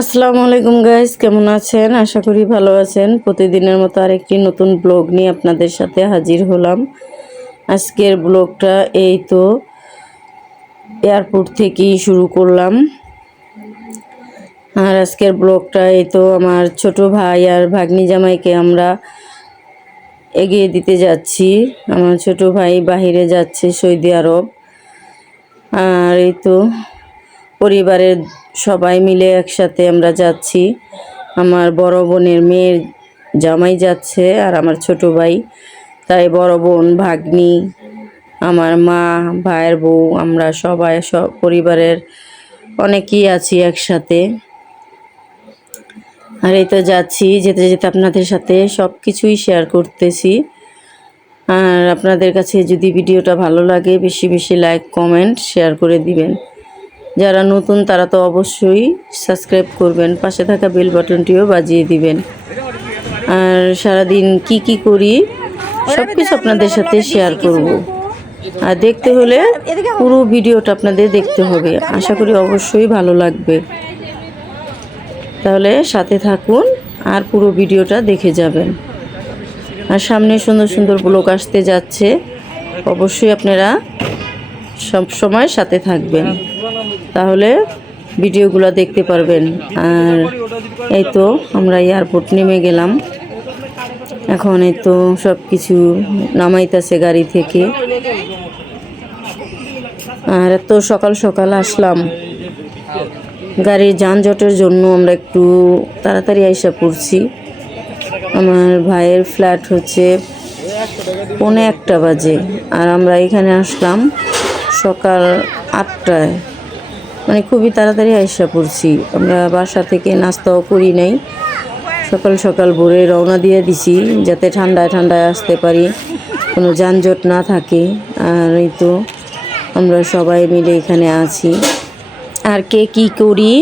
আসসালামু আলাইকুম গাইস, কেমন আছেন? আশা করি ভালো আছেন। প্রতিদিনের মতো আরেকটি নতুন ব্লগ নিয়ে আপনাদের সাথে হাজির হলাম। আজকের ব্লগটা এই তো এয়ারপোর্ট থেকেই শুরু করলাম। আর আজকের ব্লগটা এই তো আমার ছোট ভাই আর ভাগ্নি জামাইকে আমরা এগিয়ে দিতে যাচ্ছি। আমার ছোট ভাই বাহিরে যাচ্ছে সৌদি আরব। আর এই তো পরিবারের সবাই মিলে একসাথে আমরা যাচ্ছি। আমার বড় বোনের মেয়ের জামাই যাচ্ছে আর আমার ছোট ভাই, তাই বড় বোন, ভাগ্নি, আমার মা, ভাইয়ের বউ, আমরা সবাই সব পরিবারের অনেকেই আছি একসাথে। আর এই তো যাচ্ছি, যেতে যেতে আপনাদের সাথে সব কিছুই শেয়ার করতেছি। আর আপনাদের কাছে যদি ভিডিওটা ভালো লাগে বেশি বেশি লাইক, কমেন্ট, শেয়ার করে দিবেন। যারা নতুন তারা তো অবশ্যই সাবস্ক্রাইব করবেন, পাশে থাকা বেল বাটনটিও বাজিয়ে দিবেন। আর সারাদিন কি করি সব কিছু আপনাদের সাথে শেয়ার করব। আর দেখতে হলে পুরো ভিডিওটা আপনাদের দেখতে হবে। আশা করি অবশ্যই ভালো লাগবে। তাহলে সাথে থাকুন আর পুরো ভিডিওটা দেখে যাবেন। আর সামনে সুন্দর সুন্দর ব্লগ আসতে যাচ্ছে, অবশ্যই আপনারা সব সময় সাথে থাকবেন, তাহলে ভিডিওগুলো দেখতে পারবেন। আর এই তো আমরা এয়ারপোর্ট নেমে গেলাম। এখন এই তো সব কিছু নামাইতেছে গাড়ি থেকে। আর এত সকাল সকাল আসলাম, গাড়ির যানজটের জন্য আমরা একটু তাড়াতাড়ি আইসা পড়ছি। আমার ভাইয়ের ফ্ল্যাট হচ্ছে 1:45 বাজে, আর আমরা এখানে আসলাম সকাল 8টায়, মানে খুবই তাড়াতাড়ি আইসা পড়ছি। আমরা বাসা থেকে নাস্তাও করি নাই, সকাল সকাল ভোরে রওনা দিয়ে দিছি যাতে ঠান্ডায় ঠান্ডায় আসতে পারি, কোনো যানজট না থাকে। আর এই তো আমরা সবাই মিলে এখানে আছি। আর কে কী করি,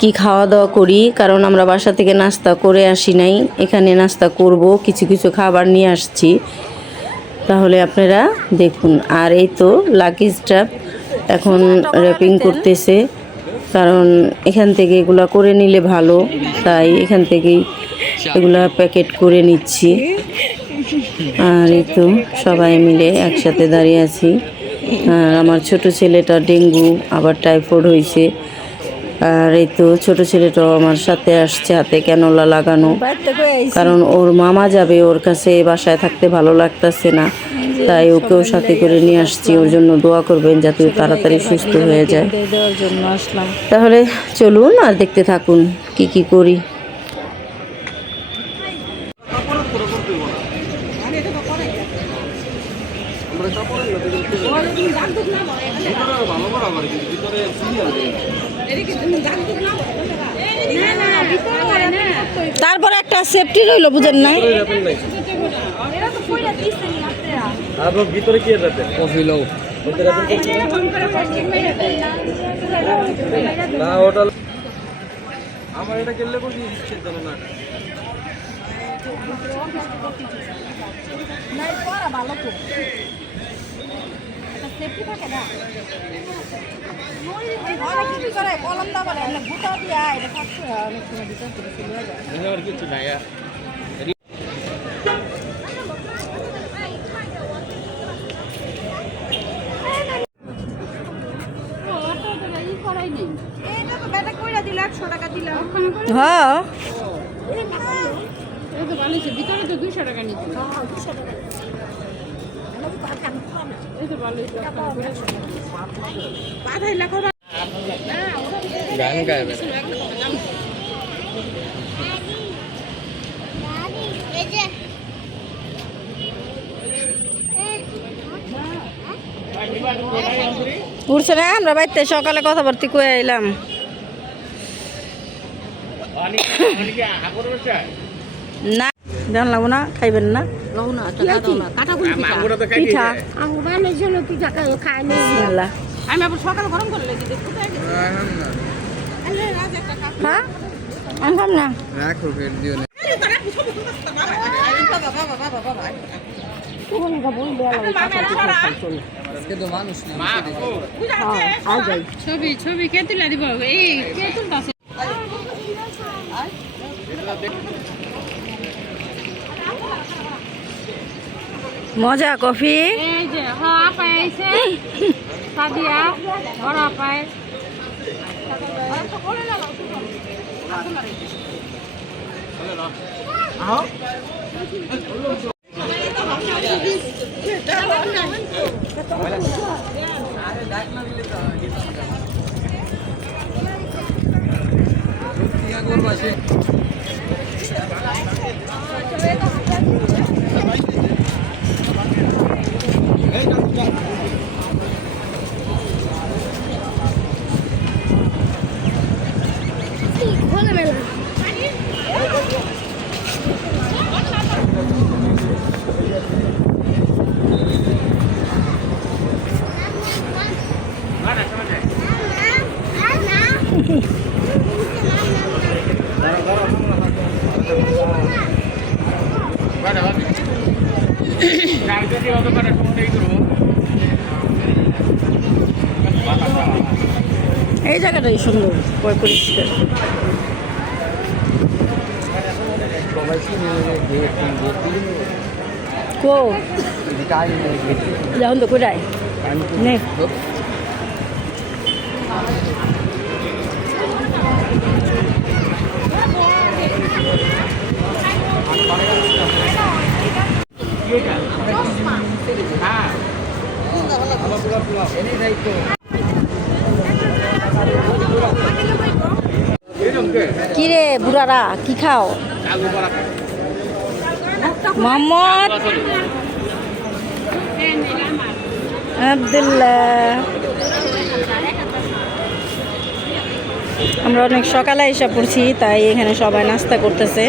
কি খাওয়া দাওয়া করি, কারণ আমরা বাসা থেকে নাস্তা করে আসি নাই, এখানে নাস্তা করব, কিছু কিছু খাবার নিয়ে আসছি, তাহলে আপনারা দেখুন। আর এই তো লাগেজটা এখন র্যাপিং করতেছে, কারণ এখান থেকে এগুলা করে নিলে ভালো, তাই এখান থেকেই এগুলা প্যাকেট করে নিচ্ছি। আর এই তো সবাই মিলে একসাথে দাঁড়িয়ে আছি। আর আমার ছোট ছেলেটা ডেঙ্গু আবার টাইফয়েড হয়েছে। আর এই তো ছোট ছেলেটাও আমার সাথে আসছে, হাতে ক্যানোলা লাগানো, কারণ ওর মামা যাবে, ওর কাছে বাসায় থাকতে ভালো লাগতেছে না, তাই ওকেও সাথে করে নিয়ে আসছি। ওর জন্য দোয়া করবেন যাতে ও তাড়াতাড়ি সুস্থ হয়ে যায়। তাহলে চলুন আর দেখতে থাকুন কি করি। তারপরে একটা সেফটি রইল, বুঝেন না? ভিতরে কি আছে? কফি লও না, ওটা আমার এটা কেলে কই দিচ্ছে জানো না। নাই পড়া ভালো তো, এটা সেফটি থাকে না। ওই ভালো কি করে কলম দা বলে আমরা গুতা দিয়া এটা থাকছে, অনেক সময় ভিতর থেকে চলে যায়। আর কিছু নাই। হ্যাঁ, ভিতরে তো 200 টাকা নিচ্ছে। গান গাইবে উঠছে না। আমরা বাড়িতে সকালে কথাবার্তা কয়ে আইলাম। না জানলাম না, খাইবেন না পিঠা। আমি আবার সকালে গরম করে লেগে হ্যাঁ আনলাম না। রাখো ফের দিও না। ছবি কে তুলে দিব? এই কে তুলতাছে? মজা কফি। এই যে হ্যাঁ আপায় আইছে সাদিয়া বড় আপায় এই জায়গাটাই সুন্দর, পরিষ্কার। কো যখন তো কোথায় নে কি রে বুড়ারা কি খাও? মোহাম্মদ আব্দুল্লাহ। আমরা অনেক সকালে এসে পড়ছি, তাই এখানে সবাই নাস্তা করতেছে।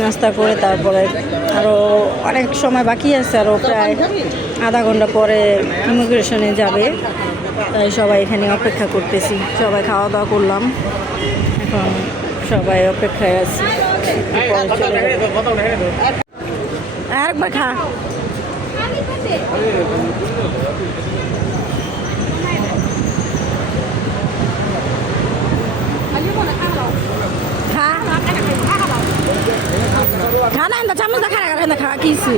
নাস্তা করে তারপরে আরও অনেক সময় বাকি আছে, আরও প্রায় আধা ঘন্টা পরে ইমিগ্রেশনে যাবে, তাই সবাই এখানে অপেক্ষা করতেছি। সবাই খাওয়া দাওয়া করলাম, এখন সবাই অপেক্ষায় আছি। আরেকবার খা। খানা এনে চামচ দেখা না খা কিছু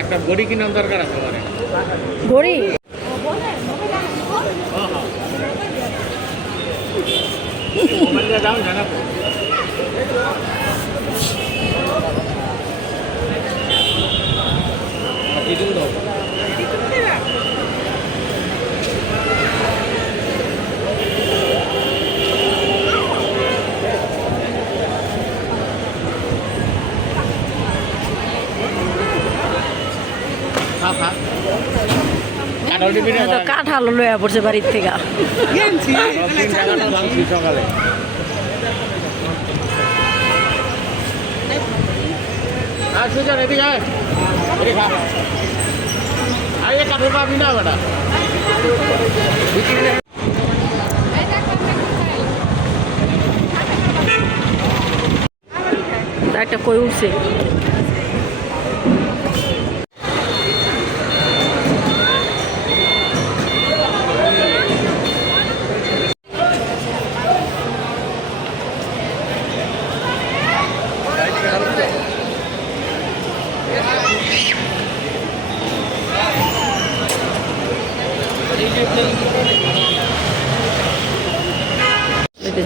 একটা বড়ি কিনার দরকার আছে বড়ি। কাঁঠাল লয়া পড়ছে বাড়ির থেকে। সকালে কাঠের পাবি না বেটা একটা কই উঠছে।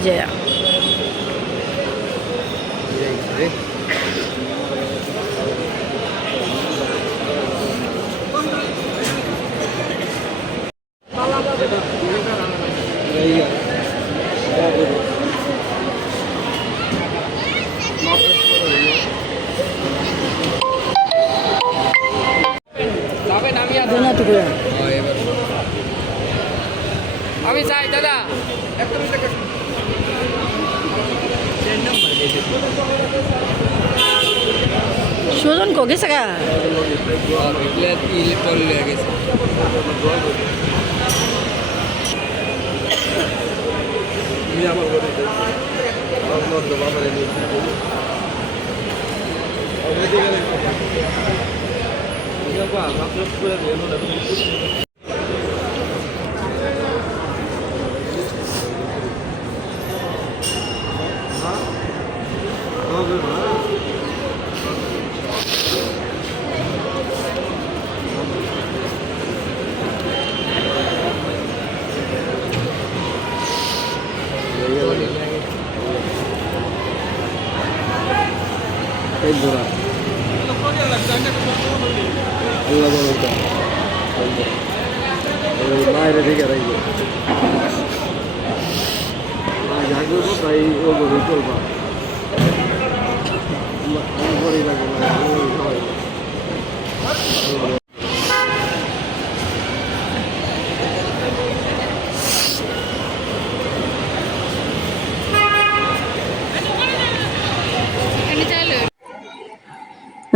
Jaya. আমি চাই দাদা সুজন কো গেছে গা ধরা আল্লাহ বড়টা বাইরে থেকে রাখবে জাগবে তাই ও করে চলবা পরে রাখবে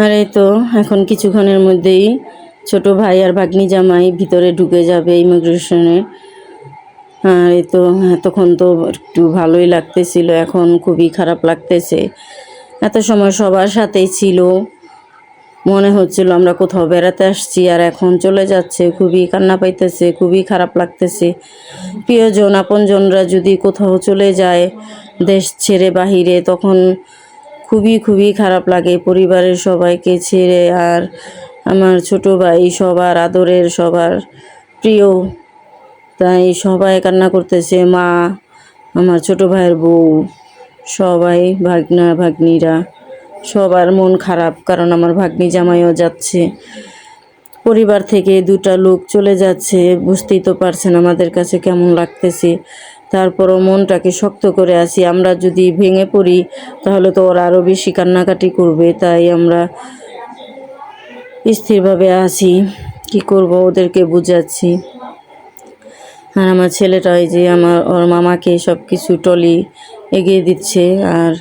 আর এই তো এখন কিছুক্ষণের মধ্যেই ছোট ভাই আর ভাগ্নি জামাই ভিতরে ঢুকে যাবে ইমিগ্রেশনে। আর এই তো এতক্ষণ তো একটু ভালোই লাগতেছিল, এখন খুবই খারাপ লাগতেছে। এত সময় সবার সাথেই ছিল, মনে হচ্ছিল আমরা কোথাও বেড়াতে আসছি, আর এখন চলে যাচ্ছে। খুবই কান্না পাইতেছে, খুবই খারাপ লাগতেছে। প্রিয়জন আপনজনরা যদি কোথাও চলে যায় দেশ ছেড়ে বাহিরে, তখন খুবই খুবই খারাপ লাগে পরিবারের সবাইকে ছেড়ে। আর আমার ছোট ভাই সবার আদরের, সবার প্রিয়, তাই সবাই কান্না করতেছে। মা, আমার ছোট ভাইয়ের বউ, সবাই, ভাগ্না ভাগ্নিরা, সবার মন খারাপ, কারণ আমার ভাগ্নি জামাইও যাচ্ছে। পরিবার থেকে দুটা লোক চলে যাচ্ছে, বুঝতেই তো পারছেন আমাদের কাছে কেমন লাগতেছে। তারপরও মনটাকে শক্ত করে আছি। আমরা যদি ভেঙে পড়ি তাহলে তো ওরা আরও বেশি কান্নাকাটি করবে, তাই আমরা স্থিরভাবে আছি। কি করব, ওদেরকে বুঝাচ্ছি। আর আমার ছেলেটা ওই যে ওর মামাকে সব কিছু টলি এগিয়ে দিচ্ছে, আর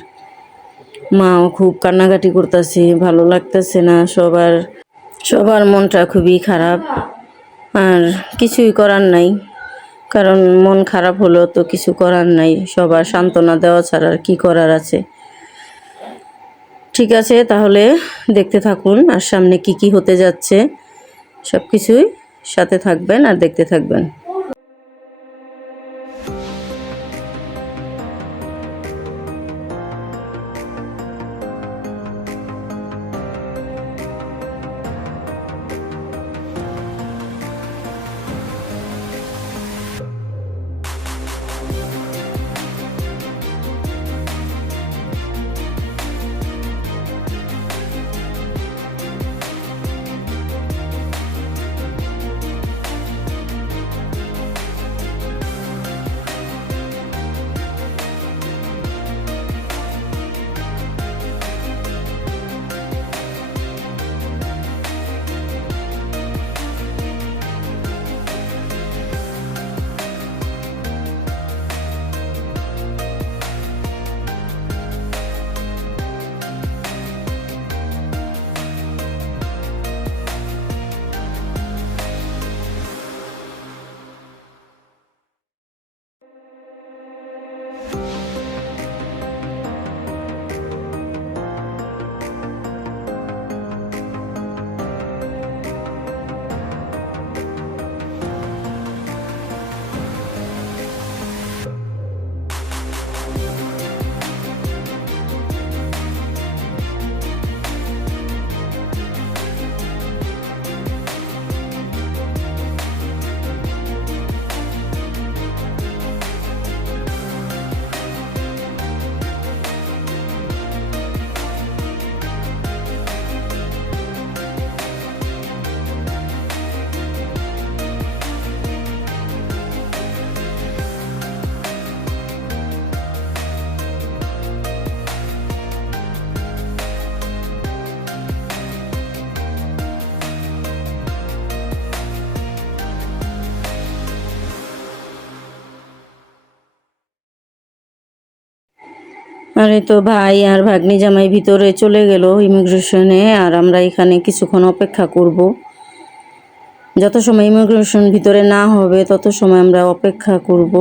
মাও খুব কান্নাকাটি করতেছে, ভালো লাগতেছে না। সবার মনটা খুবই খারাপ, আর কিছুই করার নাই, কারণ মন খারাপ হলেও তো কিছু করার নাই। সবার সান্ত্বনা দেওয়া ছাড়া আর কি করার আছে। ঠিক আছে, তাহলে দেখতে থাকুন আর সামনে কি কি হতে যাচ্ছে সব কিছুই সাথে থাকবেন আর দেখতে থাকবেন। আর এই তো ভাই আর ভাগ্নি জামাই ভিতরে চলে গেল ইমিগ্রেশনে, আর আমরা এখানে কিছুক্ষণ অপেক্ষা করব। যত সময় ইমিগ্রেশন ভিতরে না হবে তত সময় আমরা অপেক্ষা করব,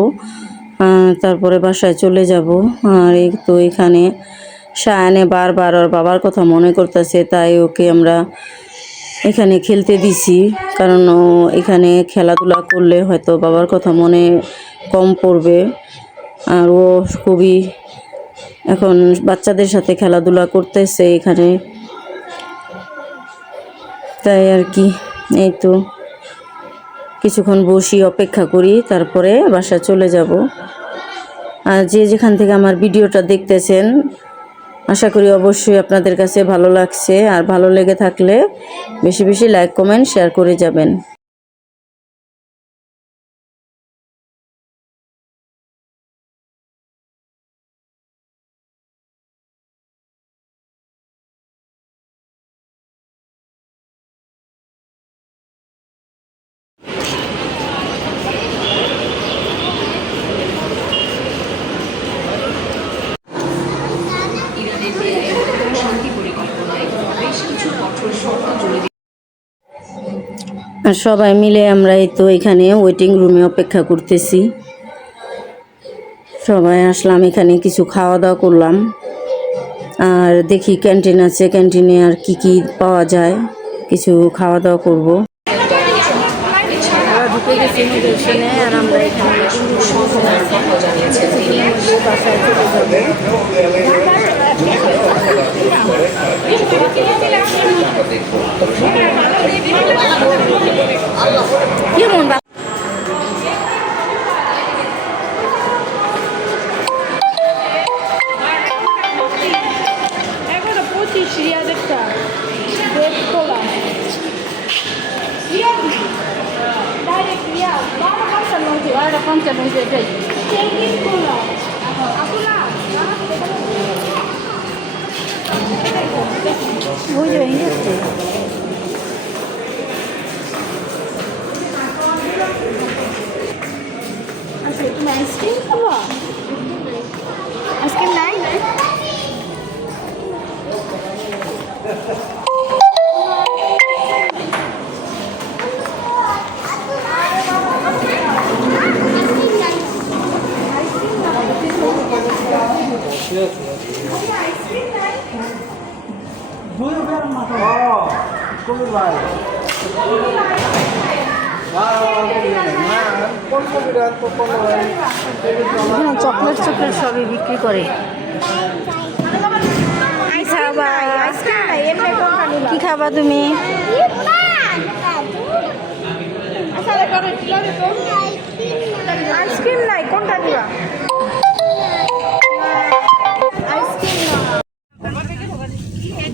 তারপরে বাসায় চলে যাব। আর এই তো এখানে সায়ানে বারবার ওর বাবার কথা মনে করতেছে, তাই ওকে আমরা এখানে খেলতে দিছি, কারণ ও এখানে খেলাধুলা করলে হয়তো বাবার কথা মনে কম পড়বে। আর ও খুবই এখন বাচ্চাদের সাথে খেলাধুলা করতেছে এখানে, তাই আর কি। এই তো কিছুক্ষণ বসি, অপেক্ষা করি, তারপরে বাসা চলে যাব। আর যে যেখান থেকে আমার ভিডিওটা দেখতেছেন আশা করি অবশ্যই আপনাদের কাছে ভালো লাগছে, আর ভালো লেগে থাকলে বেশি বেশি লাইক কমেন্ট শেয়ার করে যাবেন। আর সবাই মিলে আমরা এই তো এখানে ওয়েটিং রুমে অপেক্ষা করতেছি। সবাই আসলাম, এখানে কিছু খাওয়া দাওয়া করলাম, আর দেখি ক্যান্টিন আছে, ক্যান্টিনে আর কি কি পাওয়া যায় কিছু খাওয়া দাওয়া করব। ঢুকে গেছি ইমিগ্রেশনে, আর আমরা এখানে বাসায় চলে যাবো। তুমি আইসক্রিম খাবো? আইসক্রিম নাই? চকলেট চকলেট সবই বিক্রি করে। কি খাবা তুমি? আইসক্রিম নাই, কোনটা নিবা?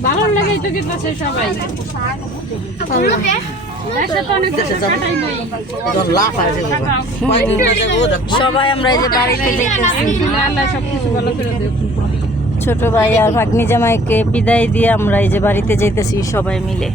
ভালো লাগে তো কিন্তু সবাই সবাই আমরা এই যে বাড়িতে যেতেছি, আল্লাহ সবকিছু ভালো করে দেব। ছোট ভাই আর ভাগ্নি জামাইকে বিদায় দিয়ে আমরা এই যে বাড়িতে যেতেছি সবাই মিলে।